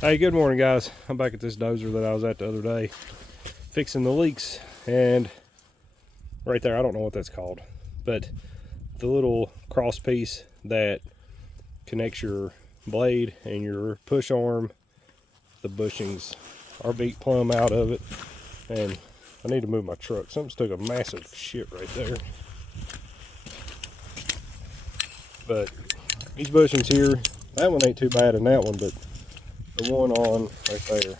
Hey, good morning, guys. I'm back at this dozer that I was at the other day fixing the leaks, and right there, I don't know what that's called, but the little cross piece that connects your blade and your push arm, the bushings are beat plumb out of it, and I need to move my truck. Something's took a massive shit right there. But these bushings here, that one ain't too bad in that one, but the one on right there,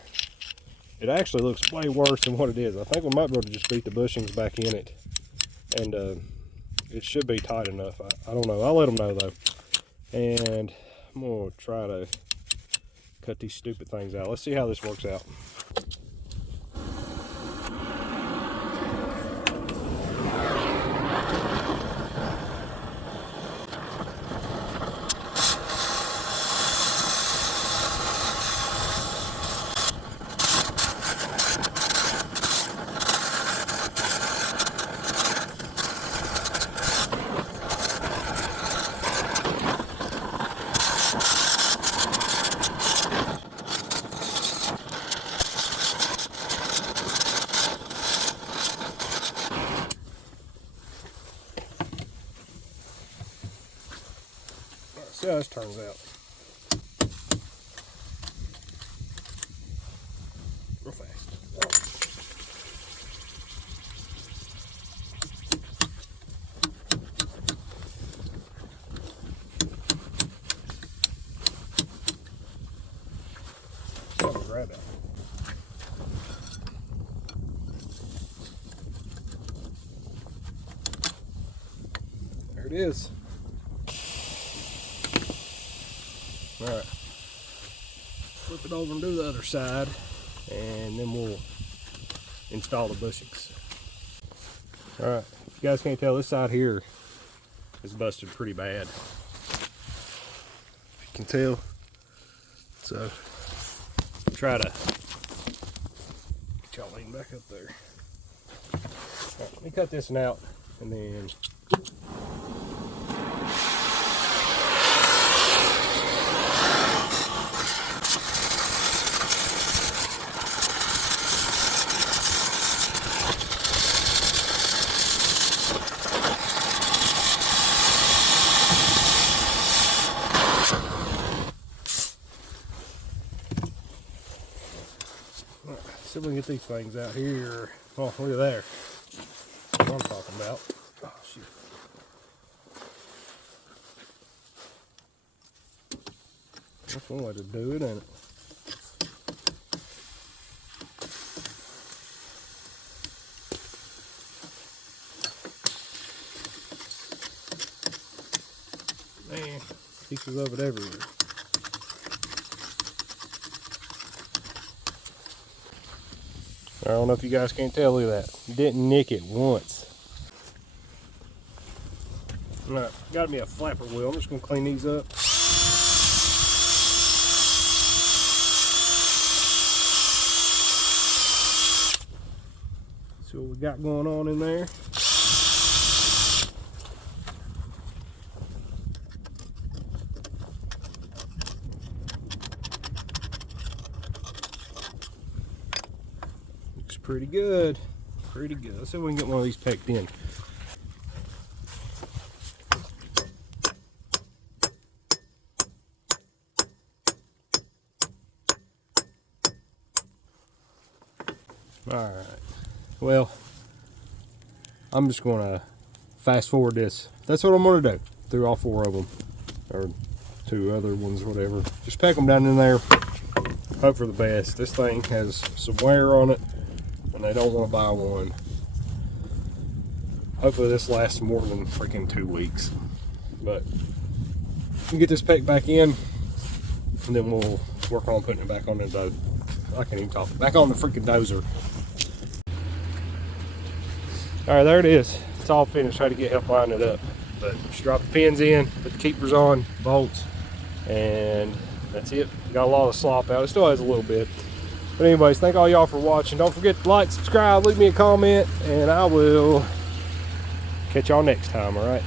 it actually looks way worse than what it is. I think we might be able to just beat the bushings back in it, and it should be tight enough. I don't know. I'll let them know though. And I'm gonna try to cut these stupid things out. Let's see how this works out. See how this turns out. Real fast. Something to grab out. There it is. Alright, flip it over and do the other side, and then we'll install the bushings. Alright, if you guys can't tell, this side here is busted pretty bad. If you can tell. So, try to get y'all lean back up there. Alright, let me cut this one out, and then see if we can get these things out here. Oh, look at there. That's what I'm talking about. Oh, shoot. That's one way to do it, ain't it? Man, pieces of it everywhere. I don't know if you guys can tell, look at that. Didn't nick it once. Alright, got me a flapper wheel. I'm just going to clean these up. See what we got going on in there. Pretty good, pretty good. Let's see if we can get one of these pegged in. All right, well, I'm just gonna fast forward this. That's what I'm gonna do through all four of them, or two other ones, whatever. Just pack them down in there, hope for the best. This thing has some wear on it, and they don't want to buy one. Hopefully this lasts more than freaking 2 weeks. But we can get this pegged back in, and then we'll work on putting it back on the dozer. I can't even talk. Back on the freaking dozer. Alright, there it is. It's all finished. Try to get help lining it up. But just drop the pins in, put the keepers on, bolts, and that's it. Got a lot of slop out. It still has a little bit. But anyways, thank all y'all for watching. Don't forget to like, subscribe, leave me a comment, and I will catch y'all next time, all right?